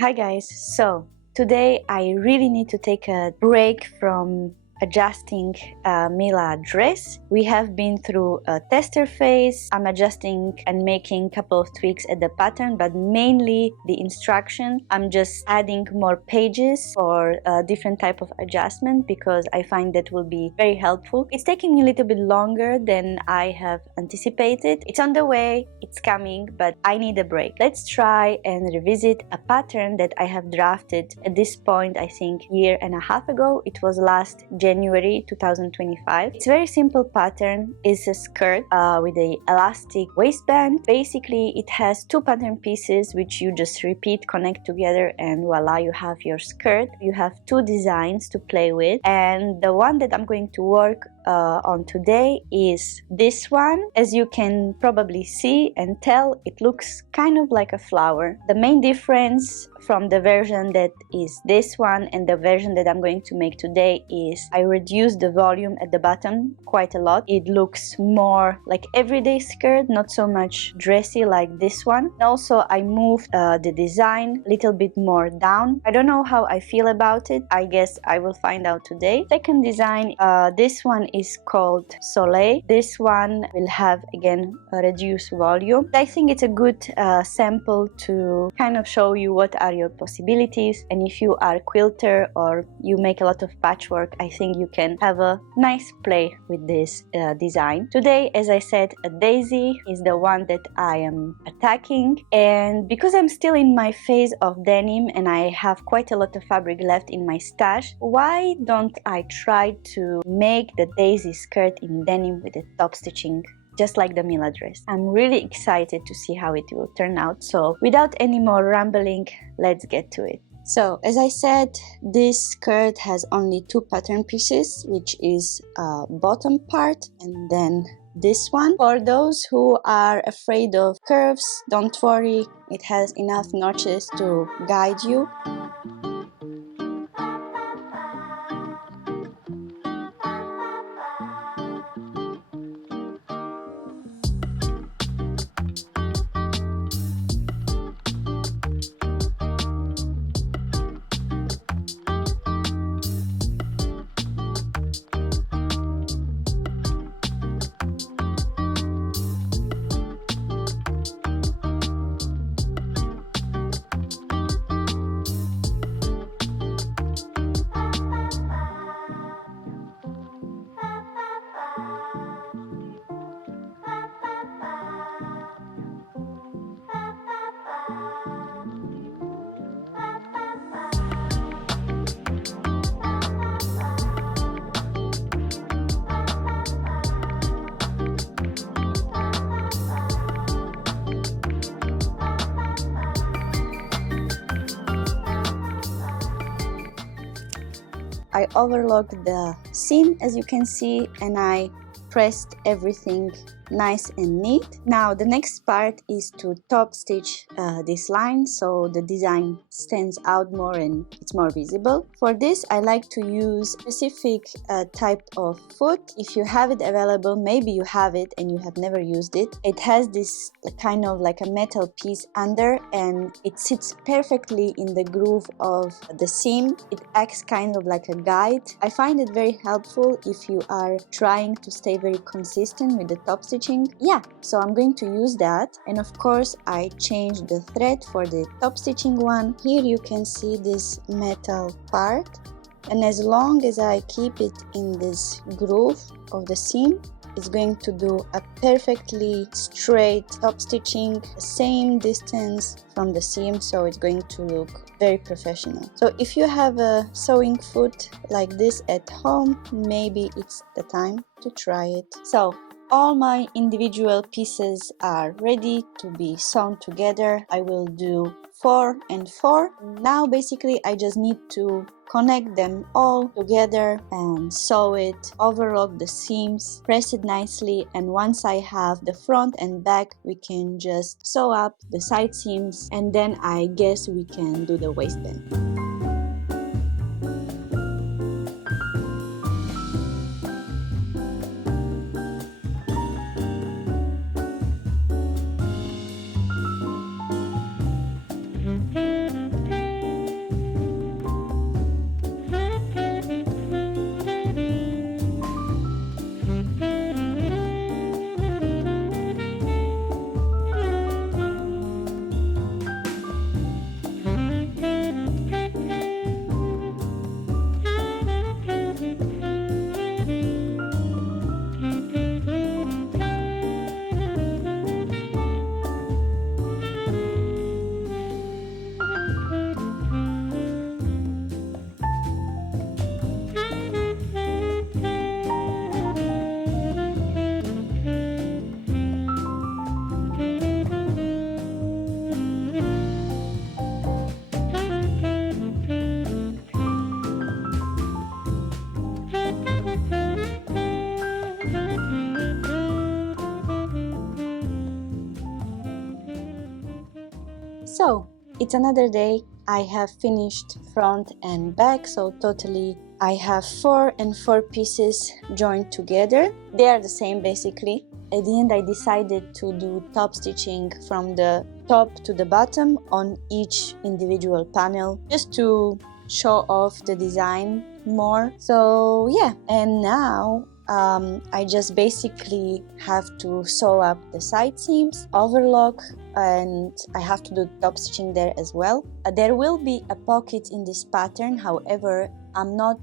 Hi guys, so today I really need to take a break from adjusting Mila dress. We have been through a tester phase. I'm adjusting and making a couple of tweaks at the pattern, but mainly the instruction. I'm just adding more pages for a different type of adjustment because I find that will be very helpful. It's taking me a little bit longer than I have anticipated. It's on the way, it's coming, but I need a break. Let's try and revisit a pattern that I have drafted at this point, I think, a year and a half ago. It was last January 2025. It's a very simple pattern. It's a skirt with a elastic waistband. Basically, it has two pattern pieces which you just repeat, connect together, and voila, you have your skirt. You have two designs to play with, and the one that I'm going to work on today is this one. As you can probably see and tell, it looks kind of like a flower. The main difference from the version that is this one and the version that I'm going to make today is I reduced the volume at the bottom quite a lot. It looks more like everyday skirt, not so much dressy like this one. And also I moved the design a little bit more down. I don't know how I feel about it. I guess I will find out today. Second design, this one is called Solei. This one will have again a reduced volume. I think it's a good sample to kind of show you what are your possibilities, and if you are a quilter or you make a lot of patchwork, I think you can have a nice play with this design. Today, as I said, a daisy is the one that I am attacking, and because I'm still in my phase of denim and I have quite a lot of fabric left in my stash, why don't I try to make the daisy skirt in denim with the top stitching, just like the Mila dress. I'm really excited to see how it will turn out. So without any more rambling, let's get to it. So as I said, this skirt has only two pattern pieces, which is bottom part and then this one. For those who are afraid of curves, don't worry, it has enough notches to guide you. I overlocked the seam, as you can see, and I pressed everything nice and neat. Now the next part is to top stitch this line so the design stands out more and it's more visible. For this I like to use specific type of foot. If you have it available, maybe you have it and you have never used it. It has this kind of like a metal piece under and it sits perfectly in the groove of the seam. It acts kind of like a guide. I find it very helpful if you are trying to stay very consistent with the top stitching. Yeah, so I'm going to use that, and of course I changed the thread for the top stitching one. Here you can see this metal part, and as long as I keep it in this groove of the seam, it's going to do a perfectly straight top stitching, the same distance from the seam, so it's going to look very professional. So if you have a sewing foot like this at home, maybe it's the time to try it. So all my individual pieces are ready to be sewn together. I will do 4 and 4. Now basically I just need to connect them all together and sew it, overlock the seams, press it nicely, and once I have the front and back, we can just sew up the side seams, and then I guess we can do the waistband. So it's another day. I have finished front and back, so totally I have 4 and 4 pieces joined together. They are the same basically. At the end I decided to do top stitching from the top to the bottom on each individual panel, just to show off the design more. So yeah, and now I just basically have to sew up the side seams, overlock, and I have to do top stitching there as well. There will be a pocket in this pattern, however I'm not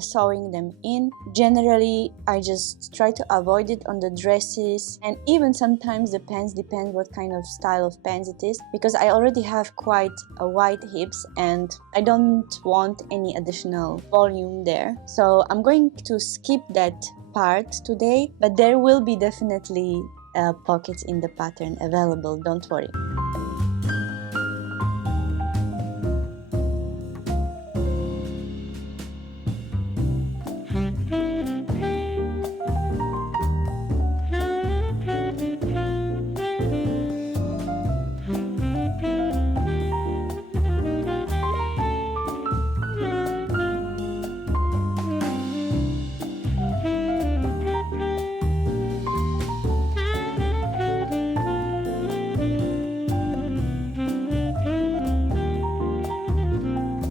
sewing them in. Generally I just try to avoid it on the dresses, and even sometimes the pants, depends what kind of style of pants it is, because I already have quite a wide hips and I don't want any additional volume there. So I'm going to skip that part today, but there will be definitely pockets in the pattern available, don't worry.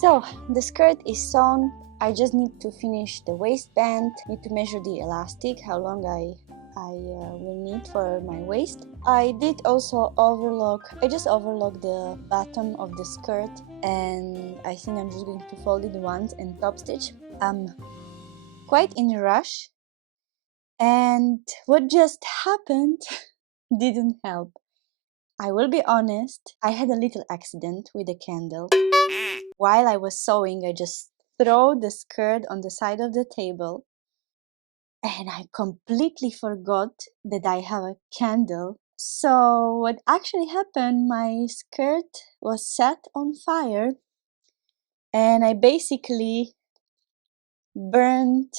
So the skirt is sewn. I just need to finish the waistband, need to measure the elastic, how long I will need for my waist. I did also overlock, I just overlocked the bottom of the skirt, and I think I'm just going to fold it once and top stitch. I'm quite in a rush, and what just happened didn't help. I will be honest, I had a little accident with a candle. While I was sewing, I just threw the skirt on the side of the table, and I completely forgot that I have a candle. So what actually happened, my skirt was set on fire, and I basically burned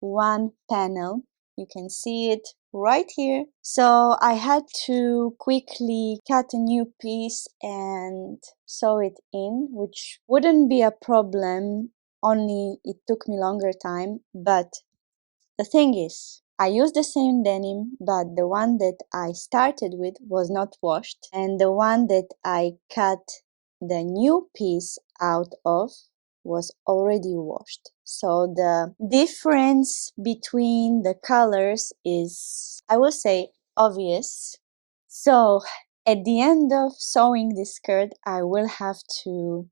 one panel. You can see it right here. So I had to quickly cut a new piece and sew it in, which wouldn't be a problem, only it took me longer time. But the thing is, I used the same denim, but the one that I started with was not washed, and the one that I cut the new piece out of was already washed. So the difference between the colors is, I will say, obvious. So at the end of sewing this skirt, I will have to,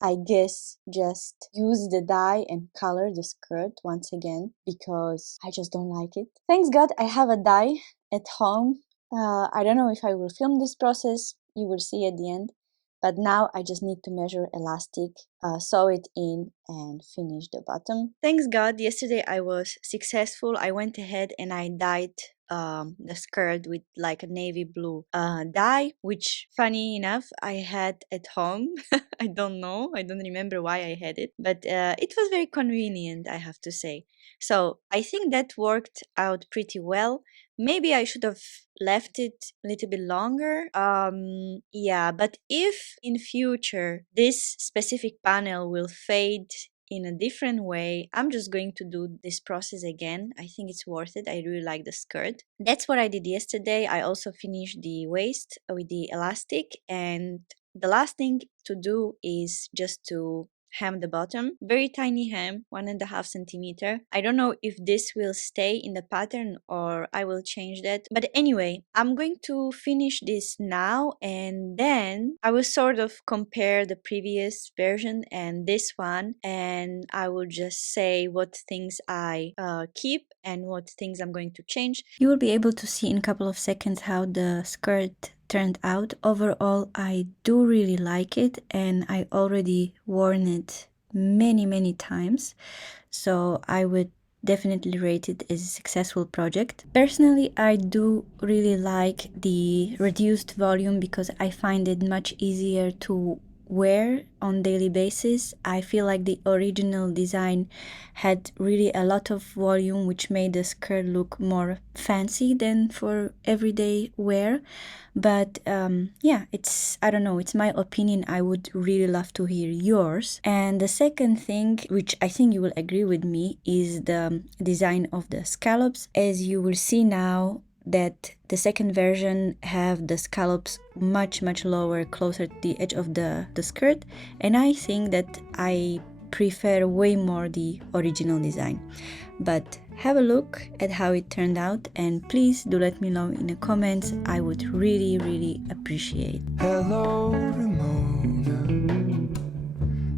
I guess, just use the dye and color the skirt once again, because I just don't like it. Thanks God I have a dye at home. I don't know if I will film this process, you will see at the end. But now I just need to measure elastic, sew it in, and finish the bottom. Thanks God, yesterday I was successful. I went ahead and I dyed the skirt with like a navy blue dye, which funny enough I had at home. I don't know, I don't remember why I had it, but it was very convenient, I have to say. So I think that worked out pretty well. Maybe I should have left it a little bit longer. Yeah, but if in future this specific panel will fade in a different way, I'm just going to do this process again. I think it's worth it. I really like the skirt. That's what I did yesterday. I also finished the waist with the elastic, and the last thing to do is just to hem the bottom. Very tiny hem, 1.5 centimeter. I don't know if this will stay in the pattern or I will change that. But anyway, I'm going to finish this now, and then I will sort of compare the previous version and this one, and I will just say what things I keep and what things I'm going to change. You will be able to see in a couple of seconds how the skirt turned out. Overall, I do really like it, and I already worn it many times, so I would definitely rate it as a successful project. Personally, I do really like the reduced volume because I find it much easier to wear on daily basis. I feel like the original design had really a lot of volume, which made the skirt look more fancy than for everyday wear. But yeah, I don't know, it's my opinion. I would really love to hear yours. And the second thing, which I think you will agree with me, is the design of the scallops. As you will see now, that the second version have the scallops much lower, closer to the edge of the skirt, and I think that I prefer way more the original design. But have a look at how it turned out, and please do let me know in the comments. I would really appreciate. Hello, Ramona.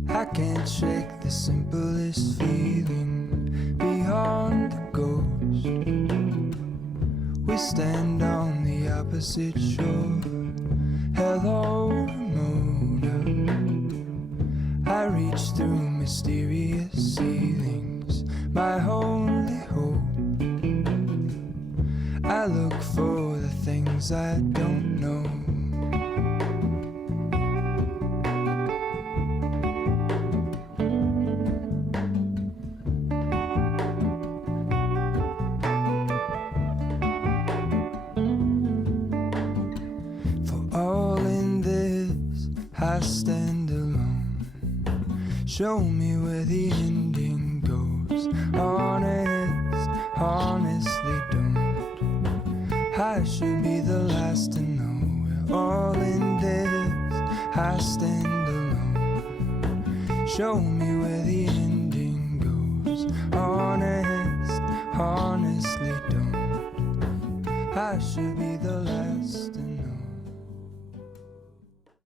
I can't shake the simplest feeling beyond the ghost. We stand on the opposite shore. Hello, Ramona. I reach through mysterious ceilings, my only hope. I look for the things I don't know. I stand alone. Show me where the ending goes. Honest, honestly don't. I should be the last to know. We're all in this. I stand alone. Show me where the ending goes. Honest, honestly don't. I should be the last to know.